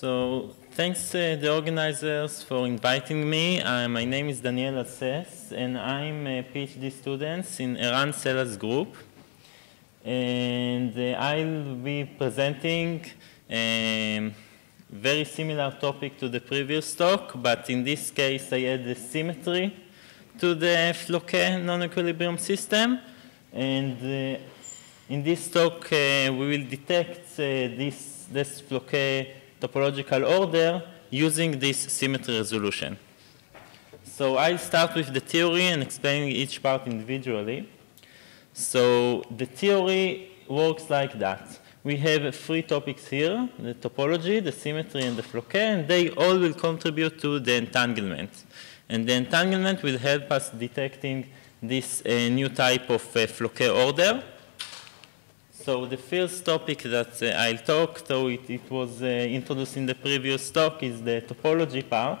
So thanks the organizers for inviting me. My name is Azses, and I'm a PhD student in Eran Selah's group. And I'll be presenting a very similar topic to the previous talk, but in this case I add the symmetry to the Floquet non-equilibrium system. And in this talk we will detect this Floquet topological order using this symmetry resolution. So I'll start with the theory and explain each part individually. So the theory works like that. We have three topics here, the topology, the symmetry, and the Floquet, and they all will contribute to the entanglement. And the entanglement will help us detecting this new type of Floquet order. So the first topic that I'll talk, though it was introduced in the previous talk, is the topology part.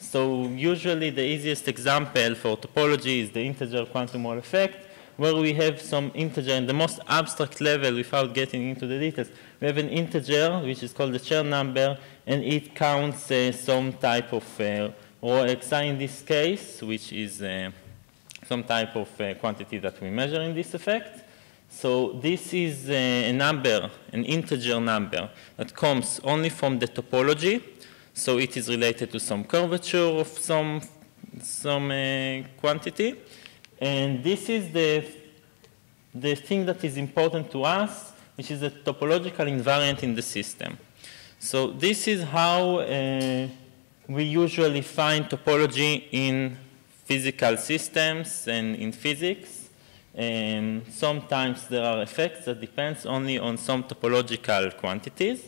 So usually the easiest example for topology is the integer quantum Hall effect, where we have some integer in the most abstract level without getting into the details. We have an integer, which is called the Chern number, and it counts some type of rho xi in this case, which is some type of quantity that we measure in this effect. So this is a number, an integer number, that comes only from the topology. So it is related to some curvature of some quantity. And this is the thing that is important to us, which is a topological invariant in the system. So this is how we usually find topology in physical systems and in physics. Sometimes there are effects that depends only on some topological quantities.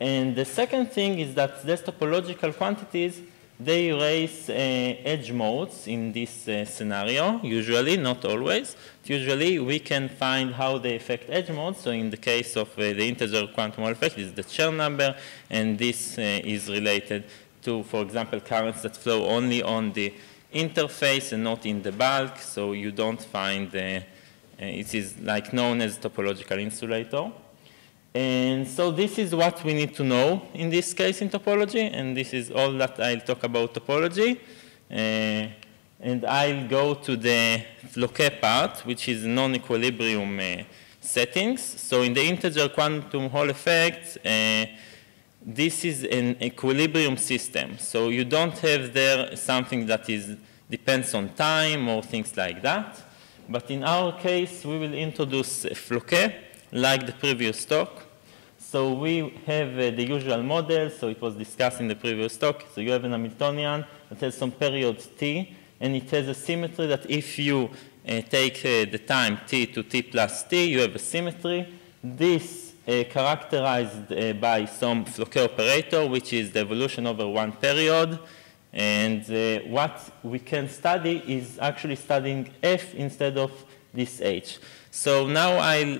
And the second thing is that these topological quantities, they erase edge modes in this scenario, usually, not always. Usually we can find how they affect edge modes. So in the case of the integer quantum Hall effect, this is the Chern number, and this is related to, for example, currents that flow only on the interface and not in the bulk, so you don't find, it is like known as topological insulator. And so this is what we need to know in this case in topology, and this is all that I'll talk about topology. And I'll go to the Floquet part, which is non-equilibrium settings. So in the integer quantum Hall effect, this is an equilibrium system. So you don't have there something that depends on time or things like that. But in our case, we will introduce Floquet like the previous talk. So we have the usual model. So it was discussed in the previous talk. So you have an Hamiltonian that has some period t, and it has a symmetry that if you take the time t to t plus t, you have a symmetry. This characterized by some Floquet operator, which is the evolution over one period. And what we can study is actually studying f instead of this h. So now I'll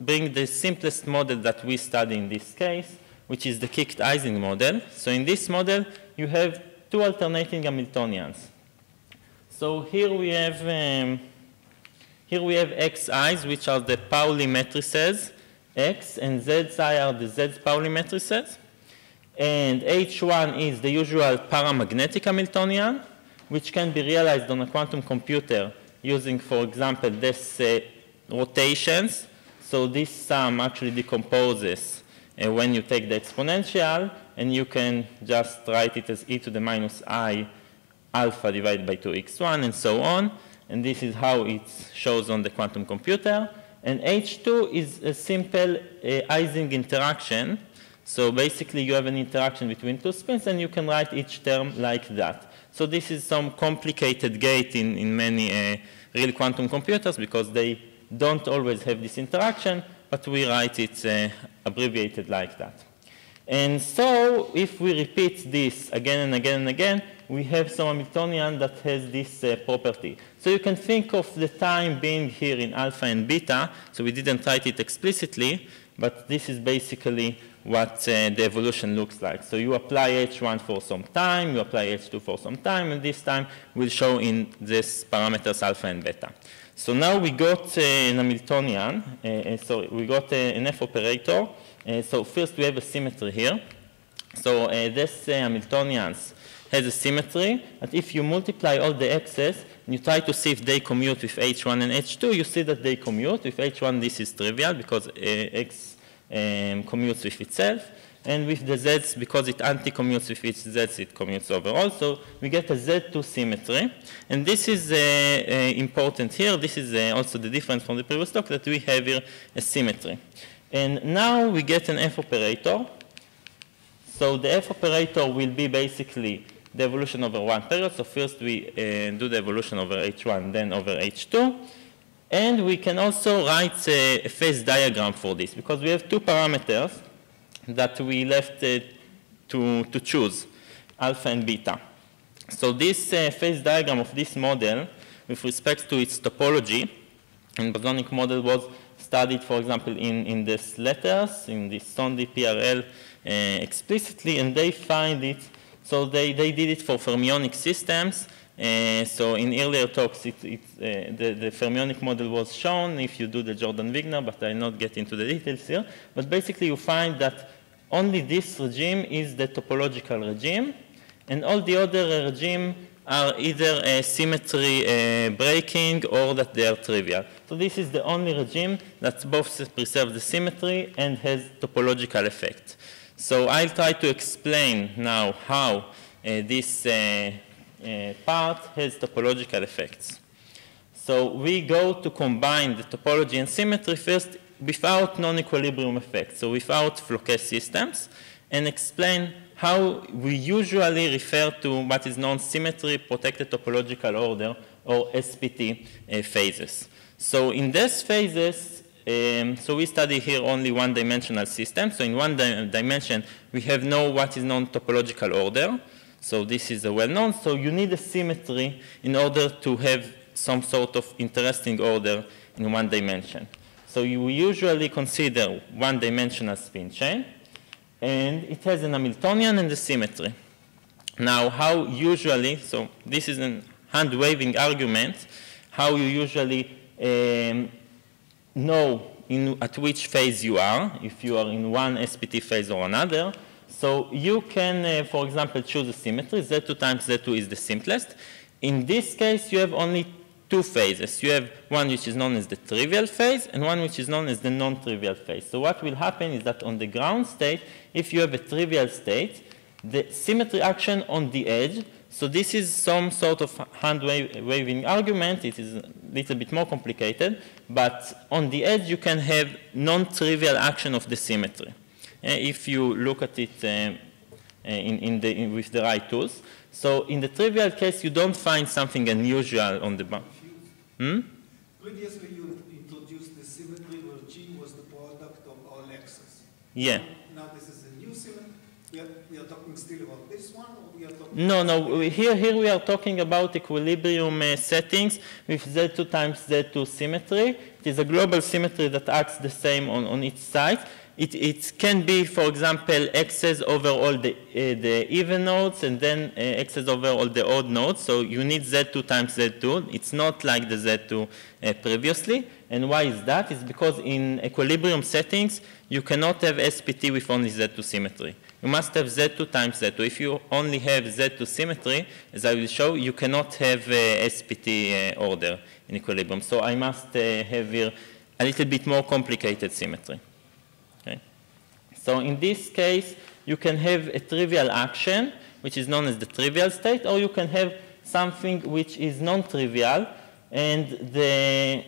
bring the simplest model that we study in this case, which is the kicked Eisen model. So in this model, you have two alternating Hamiltonians. So here we have xi's, which are the Pauli matrices. X and Z's are the Z Pauli matrices. And H1 is the usual paramagnetic Hamiltonian, which can be realized on a quantum computer using, for example, this rotations. So this sum actually decomposes when you take the exponential, and you can just write it as e to the minus I alpha divided by 2x1 and so on. And this is how it shows on the quantum computer. And H2 is a simple Ising interaction. So basically you have an interaction between two spins, and you can write each term like that. So this is some complicated gate in many real quantum computers, because they don't always have this interaction, but we write it abbreviated like that. And so if we repeat this again and again and again, we have some Hamiltonian that has this property. So you can think of the time being here in alpha and beta. So we didn't write it explicitly, but this is basically what the evolution looks like. So you apply H1 for some time, you apply H2 for some time, and this time we'll show in these parameters alpha and beta. So now we got an Hamiltonian, we got an F operator. So first we have a symmetry here. So this Hamiltonians has a symmetry that if you multiply all the x's and you try to see if they commute with h1 and h2, you see that they commute. With h1 this is trivial because x commutes with itself, and with the z's, because it anti-commutes with each z, it commutes overall. So we get a z2 symmetry, and this is important here. This is also the difference from the previous talk, that we have here a symmetry. And now we get an F operator. So the F operator will be basically the evolution over one period. So first we do the evolution over h1, then over h2. And we can also write a phase diagram for this, because we have two parameters that we left to choose, alpha and beta. So this phase diagram of this model, with respect to its topology, and bosonic model was studied, for example, in these letters, in this Sondi PRL explicitly, and they find it. So they did it for fermionic systems. So in earlier talks, the fermionic model was shown if you do the Jordan-Wigner, but I'll not get into the details here. But basically, you find that only this regime is the topological regime, and all the other regime are either a symmetry breaking or that they are trivial. So this is the only regime that both preserves the symmetry and has topological effect. So I'll try to explain now how this part has topological effects. So we go to combine the topology and symmetry first without non-equilibrium effects, so without Floquet systems, and explain how we usually refer to what is known symmetry protected topological order, or SPT phases. So in these phases, so we study here only one-dimensional systems. So in one dimension, we have what is known topological order. So this is a well-known. So you need a symmetry in order to have some sort of interesting order in one dimension. So you usually consider one-dimensional spin chain, and it has an Hamiltonian and a symmetry. Now, how usually, so this is a hand-waving argument, how you usually know at which phase you are, if you are in one SPT phase or another. So you can, for example, choose a symmetry. Z2 times Z2 is the simplest. In this case, you have only two phases. You have one which is known as the trivial phase and one which is known as the non-trivial phase. So what will happen is that on the ground state, if you have a trivial state, the symmetry action on the edge, so this is some sort of hand-waving argument. It is a little bit more complicated, but on the edge you can have non-trivial action of the symmetry if you look at it with the right tools. So in the trivial case, you don't find something unusual on the bound. Previously, you introduced the symmetry where G was the product of all x's. Yeah. Now this is a new symmetry. We are talking still about this one, or we are talking? No. Here we are talking about equilibrium settings with Z2 times Z2 symmetry. It is a global symmetry that acts the same on each side. It can be, for example, x's over all the even nodes and then x's over all the odd nodes. So you need Z2 times Z2. It's not like the Z2 previously. And why is that? It's because in equilibrium settings, you cannot have SPT with only Z2 symmetry. You must have Z2 times Z2. If you only have Z2 symmetry, as I will show, you cannot have SPT order in equilibrium. So I must have here a little bit more complicated symmetry. So in this case, you can have a trivial action, which is known as the trivial state, or you can have something which is non-trivial, and the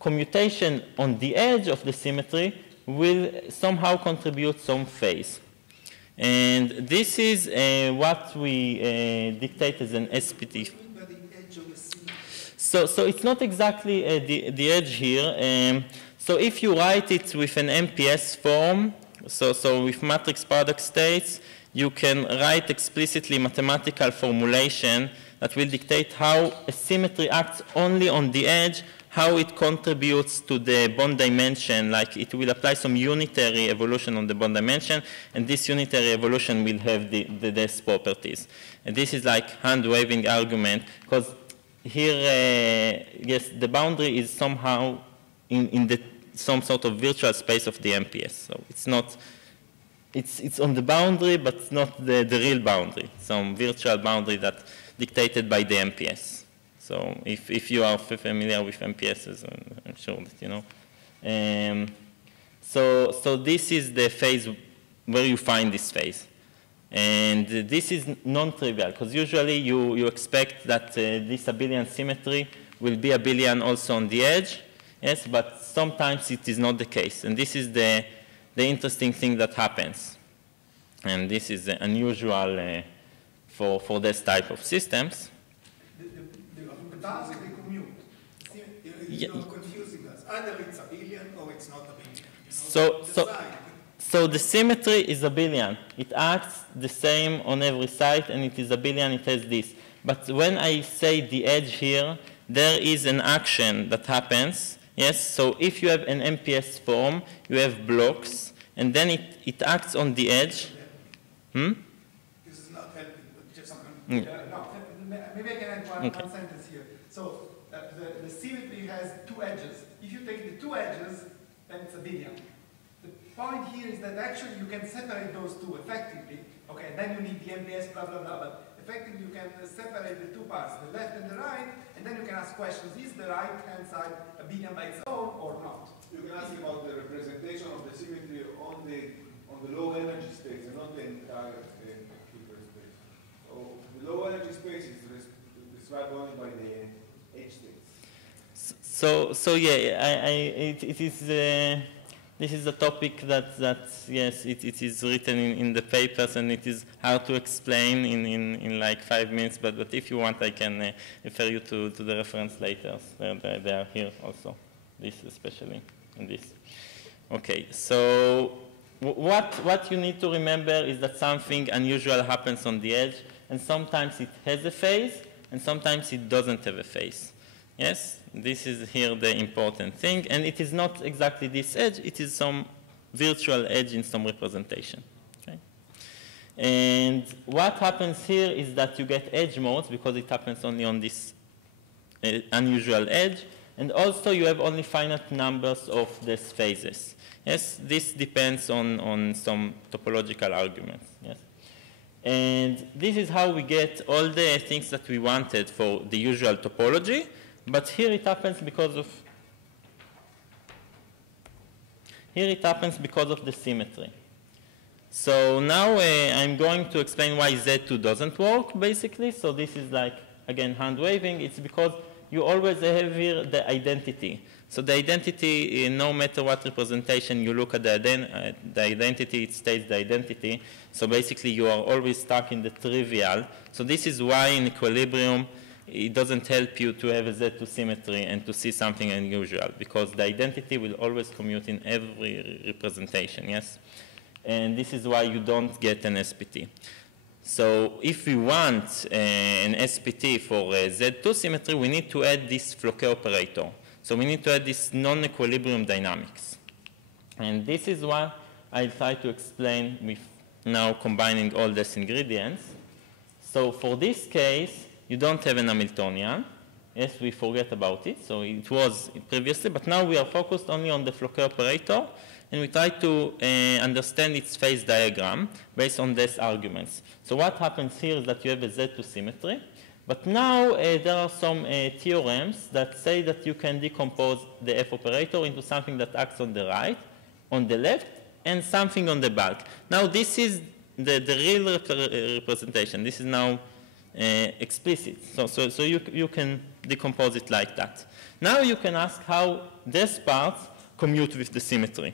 commutation on the edge of the symmetry will somehow contribute some phase. And this is what we dictate as an SPT. So it's not exactly the edge here. So if you write it with an MPS form, so with matrix product states, you can write explicitly mathematical formulation that will dictate how a symmetry acts only on the edge, how it contributes to the bond dimension, like it will apply some unitary evolution on the bond dimension, and this unitary evolution will have the des properties. And this is like hand-waving argument, because here, yes, the boundary is somehow in some sort of virtual space of the MPS. So it's not it's on the boundary, but it's not the real boundary, some virtual boundary that's dictated by the MPS. So if you are familiar with MPSs, I'm sure that you know. So this is the phase where you find this phase. And this is non-trivial, because usually you expect that this abelian symmetry will be abelian also on the edge, yes, but sometimes it is not the case. And this is the interesting thing that happens. And this is unusual for this type of systems. The task they commute. You're confusing us. Either it's abelian or it's not abelian. So the symmetry is abelian. It acts the same on every side, and it is abelian, it has this. But when I say the edge here, there is an action that happens. Yes, so if you have an MPS form, you have blocks, and then it acts on the edge. This is not helping, but just no, maybe I can add one sentence here. So the symmetry has two edges. If you take the two edges, then it's abelian. The point here is that actually you can separate those two effectively. Okay, and then you need the MPS, blah, blah, blah, but effectively you can separate the two parts, the left and the right, and then you can ask questions, is the right-hand side abelian by its own or not? You can ask about the representation of the symmetry on the low energy space and not the entire Kfar space. So the low energy space is described only by the edge states. So yeah, it is. This is a topic that yes, it is written in the papers, and it is hard to explain in like 5 minutes. But if you want, I can refer you to the reference later. They are here also. This especially, and this. Okay, so what you need to remember is that something unusual happens on the edge, and sometimes it has a phase, and sometimes it doesn't have a phase. Yes, this is here the important thing, and it is not exactly this edge, it is some virtual edge in some representation. Okay? And what happens here is that you get edge modes because it happens only on this unusual edge, and also you have only finite numbers of these phases. Yes, this depends on some topological arguments. Yes. And this is how we get all the things that we wanted for the usual topology. But here it happens because of the symmetry. So now I'm going to explain why Z2 doesn't work, basically. So this is like, again, hand waving. It's because you always have here the identity. So the identity, no matter what representation you look at the identity, it stays the identity. So basically you are always stuck in the trivial. So this is why in equilibrium, it doesn't help you to have a Z2 symmetry and to see something unusual, because the identity will always commute in every representation, yes? And this is why you don't get an SPT. So if we want an SPT for Z2 symmetry, we need to add this Floquet operator. So we need to add this non-equilibrium dynamics. And this is what I'll try to explain with now combining all these ingredients. So for this case, you don't have an Hamiltonian. Yes, we forget about it. So it was previously, but now we are focused only on the Floquet operator, and we try to understand its phase diagram based on these arguments. So what happens here is that you have a Z2 symmetry, but now there are some theorems that say that you can decompose the F operator into something that acts on the right, on the left, and something on the bulk. Now this is the real representation. This is now explicit. So you can decompose it like that. Now you can ask how these parts commute with the symmetry.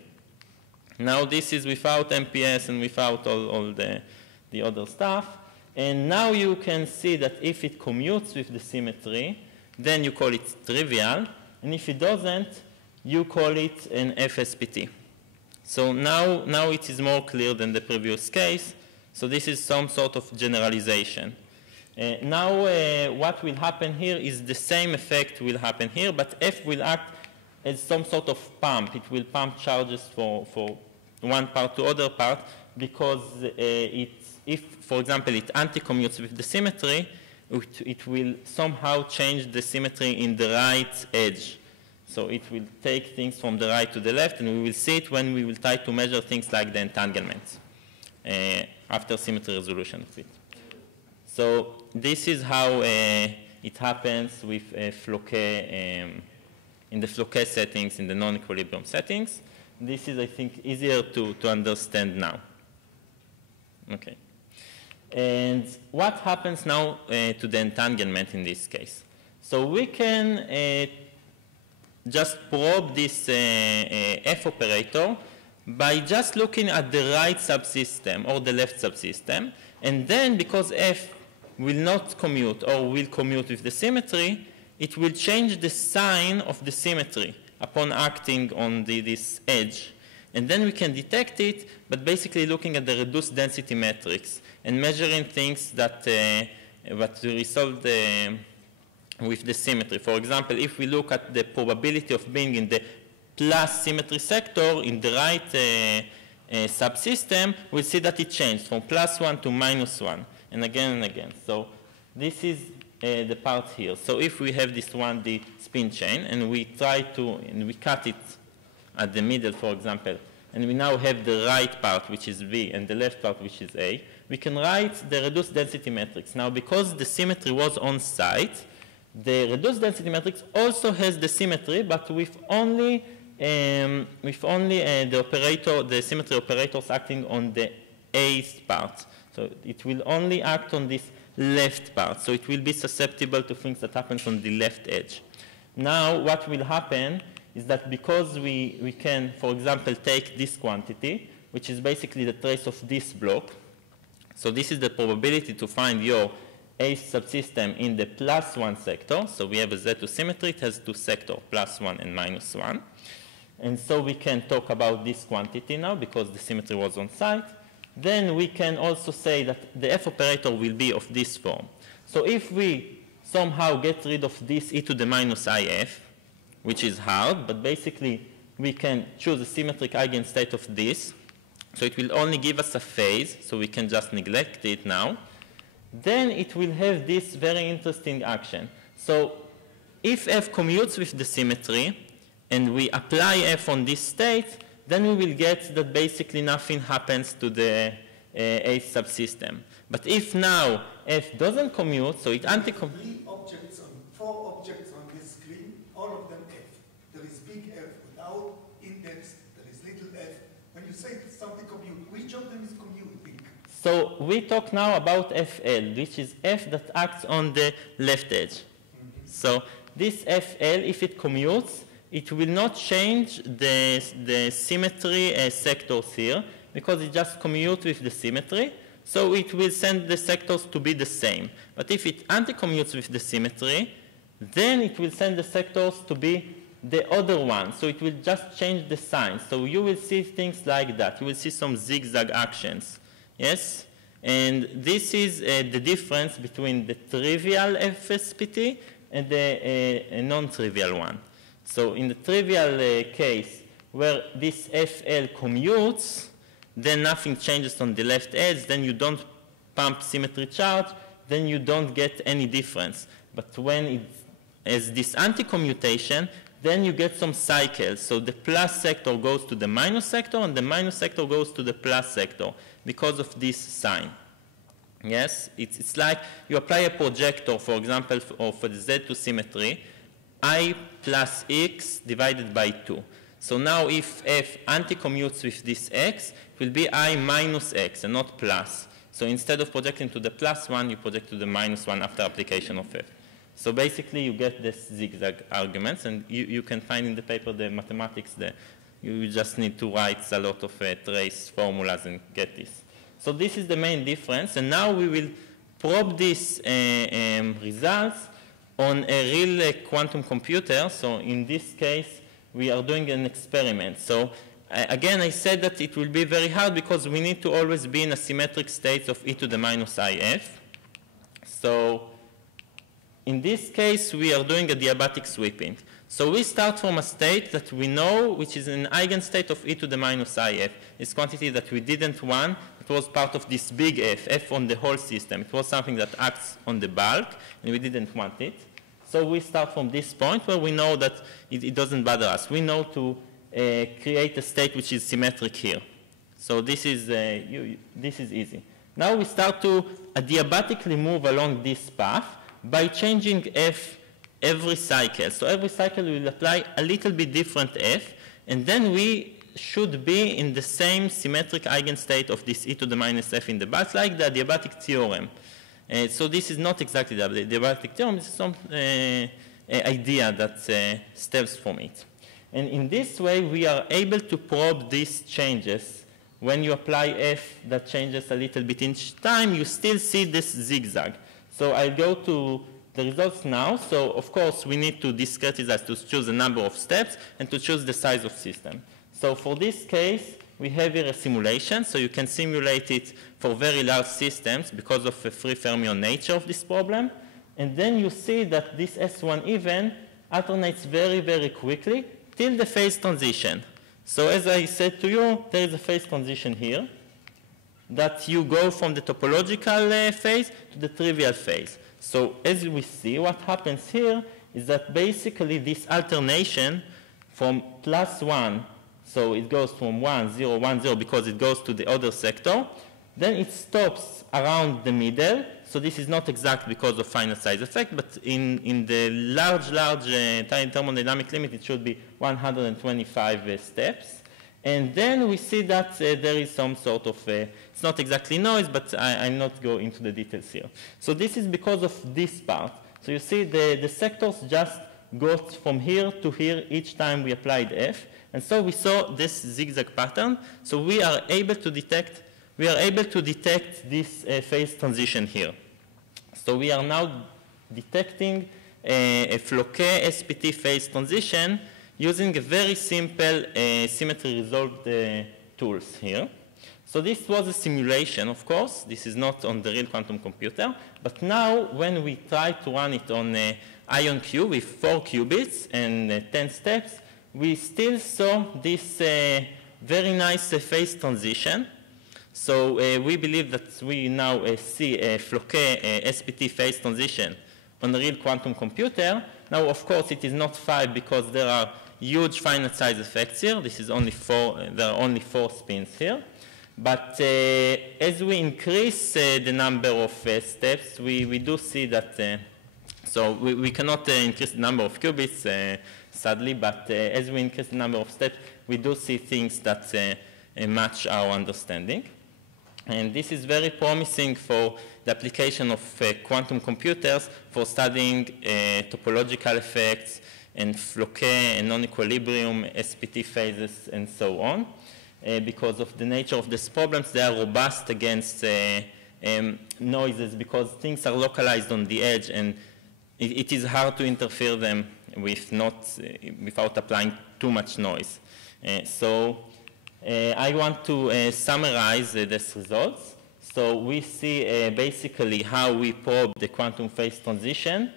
Now this is without MPS and without all the other stuff. And now you can see that if it commutes with the symmetry, then you call it trivial. And if it doesn't, you call it an FSPT. So now it is more clear than the previous case. So this is some sort of generalization. Now what will happen here is the same effect will happen here, but F will act as some sort of pump. It will pump charges for one part to other part, because if, for example, it anti-commutes with the symmetry, it will somehow change the symmetry in the right edge. So it will take things from the right to the left, and we will see it when we will try to measure things like the entanglement. after symmetry resolution of it. So this is how it happens with Floquet, in the Floquet settings, in the non-equilibrium settings. This is, I think, easier to understand now. Okay. And what happens now to the entanglement in this case? So we can just probe this F operator by just looking at the right subsystem or the left subsystem. And then because F will not commute or will commute with the symmetry, it will change the sign of the symmetry upon acting on this edge. And then we can detect it, but basically looking at the reduced density matrix and measuring things that resolve with the symmetry. For example, if we look at the probability of being in the plus symmetry sector in the right subsystem, we'll see that it changed from +1 to -1, and again and again. So this is the part here. So if we have this 1D spin chain and we we cut it at the middle, for example, and we now have the right part, which is B, and the left part, which is A, we can write the reduced density matrix. Now, because the symmetry was on site, the reduced density matrix also has the symmetry, but with only the symmetry operators acting on the A part. So it will only act on this left part. So it will be susceptible to things that happen on the left edge. Now, what will happen is that because we can, for example, take this quantity, which is basically the trace of this block. So this is the probability to find your A subsystem in the +1 sector. So we have a Z2 symmetry. It has two sectors, +1 and -1. And so we can talk about this quantity now because the symmetry was on site. Then we can also say that the F operator will be of this form. So if we somehow get rid of this e to the -if, which is hard, but basically we can choose a symmetric eigenstate of this. So it will only give us a phase, so we can just neglect it now. Then it will have this very interesting action. So if F commutes with the symmetry, and we apply F on this state, then we will get that basically nothing happens to the A subsystem. But if now F doesn't commute, so it anti-commutes. Four objects on this screen, all of them F. There is big F without index, there is little f. When you say something commute, which of them is commuting? So we talk now about FL, which is F that acts on the left edge. So this FL, if it commutes, it will not change the symmetry sectors here because it just commutes with the symmetry. So it will send the sectors to be the same. But if it anti-commutes with the symmetry, then it will send the sectors to be the other one. So it will just change the sign. So you will see things like that. You will see some zigzag actions. Yes? And this is the difference between the trivial FSPT and the non-trivial one. So in the trivial case, where this FL commutes, then nothing changes on the left edge, then you don't pump symmetry charge, then you don't get any difference. But when it has this anti-commutation, then you get some cycles. So the plus sector goes to the minus sector, and the minus sector goes to the plus sector because of this sign. Yes, it's like you apply a projector, for example, for the Z2 symmetry, I plus x divided by 2. So now if F anti-commutes with this x, it will be I minus x and not plus. So instead of projecting to the +1, you project to the -1 after application of F. So basically you get this zigzag arguments, and you can find in the paper the mathematics there. You just need to write a lot of trace formulas and get this. So this is the main difference, and now we will probe these results on a real quantum computer. So in this case, we are doing an experiment. So again, I said that it will be very hard because we need to always be in a symmetric state of e to the -if. So in this case, we are doing a diabatic sweeping. So we start from a state that we know, which is an eigenstate of e to the -if. This quantity that we didn't want, it was part of this big F on the whole system. It was something that acts on the bulk, and we didn't want it. So we start from this point where we know that it doesn't bother us. We know to create a state which is symmetric here. So this is easy. Now we start to adiabatically move along this path by changing f every cycle. So every cycle we will apply a little bit different f, and then we should be in the same symmetric eigenstate of this e to the minus f in the bus, like the adiabatic theorem. So this is not exactly the adiabatic theorem, it's some idea that stems from it. And in this way, we are able to probe these changes. When you apply f that changes a little bit each time, you still see this zigzag. So I'll go to the results now. So of course, we need to discretize to choose the number of steps and to choose the size of system. So for this case, we have here a simulation. So you can simulate it for very large systems because of the free fermion nature of this problem. And then you see that this S1 even alternates very, very quickly till the phase transition. So as I said to you, there is a phase transition here that you go from the topological phase to the trivial phase. So as we see, what happens here is that basically this alternation from +1, so it goes from 1, 0, 1, 0 because it goes to the other sector, then it stops around the middle. So this is not exact because of finite size effect, but in the large time thermodynamic limit, it should be 125 steps. And then we see that there is some sort of, it's not exactly noise, but I'm not going into the details here. So this is because of this part. So you see the sectors just go from here to here each time we applied f. And so we saw this zigzag pattern. So we are able to detect this phase transition here. So we are now detecting a Floquet SPT phase transition using a very simple symmetry resolved tools here. So this was a simulation, of course. This is not on the real quantum computer. But now when we try to run it on ion Q with 4 qubits and 10 steps, we still saw this very nice phase transition. So we believe that we now see a Floquet SPT phase transition on a real quantum computer. Now, of course, it is not 5 because there are huge finite size effects here. This is only 4. There are only 4 spins here. But as we increase the number of steps, we do see that. So we cannot increase the number of qubits, sadly. But as we increase the number of steps, we do see things that match our understanding. And this is very promising for the application of quantum computers for studying topological effects and Floquet and non-equilibrium SPT phases and so on. Because of the nature of these problems, they are robust against noises because things are localized on the edge and it is hard to interfere them without applying too much noise. I want to summarize these results. So we see basically how we probe the quantum phase transition,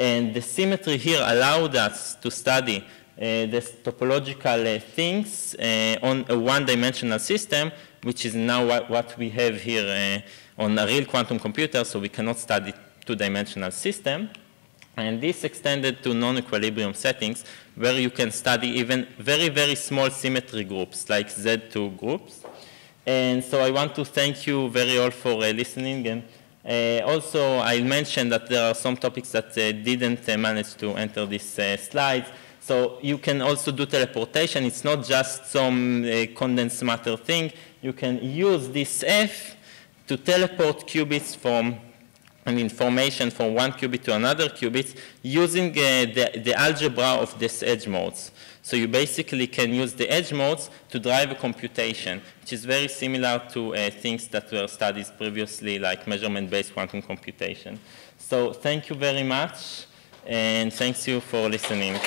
and the symmetry here allowed us to study the topological things on a one-dimensional system, which is now what we have here on a real quantum computer, so we cannot study two-dimensional system. And this extended to non-equilibrium settings, where you can study even very, very small symmetry groups, like Z2 groups. And so I want to thank you very all for listening. And also, I'll mention that there are some topics that didn't manage to enter these slides. So you can also do teleportation. It's not just some condensed matter thing. You can use this F to teleport qubits from information from one qubit to another qubit using the algebra of these edge modes. So you basically can use the edge modes to drive a computation, which is very similar to things that were studied previously, like measurement-based quantum computation. So thank you very much, and thanks you for listening.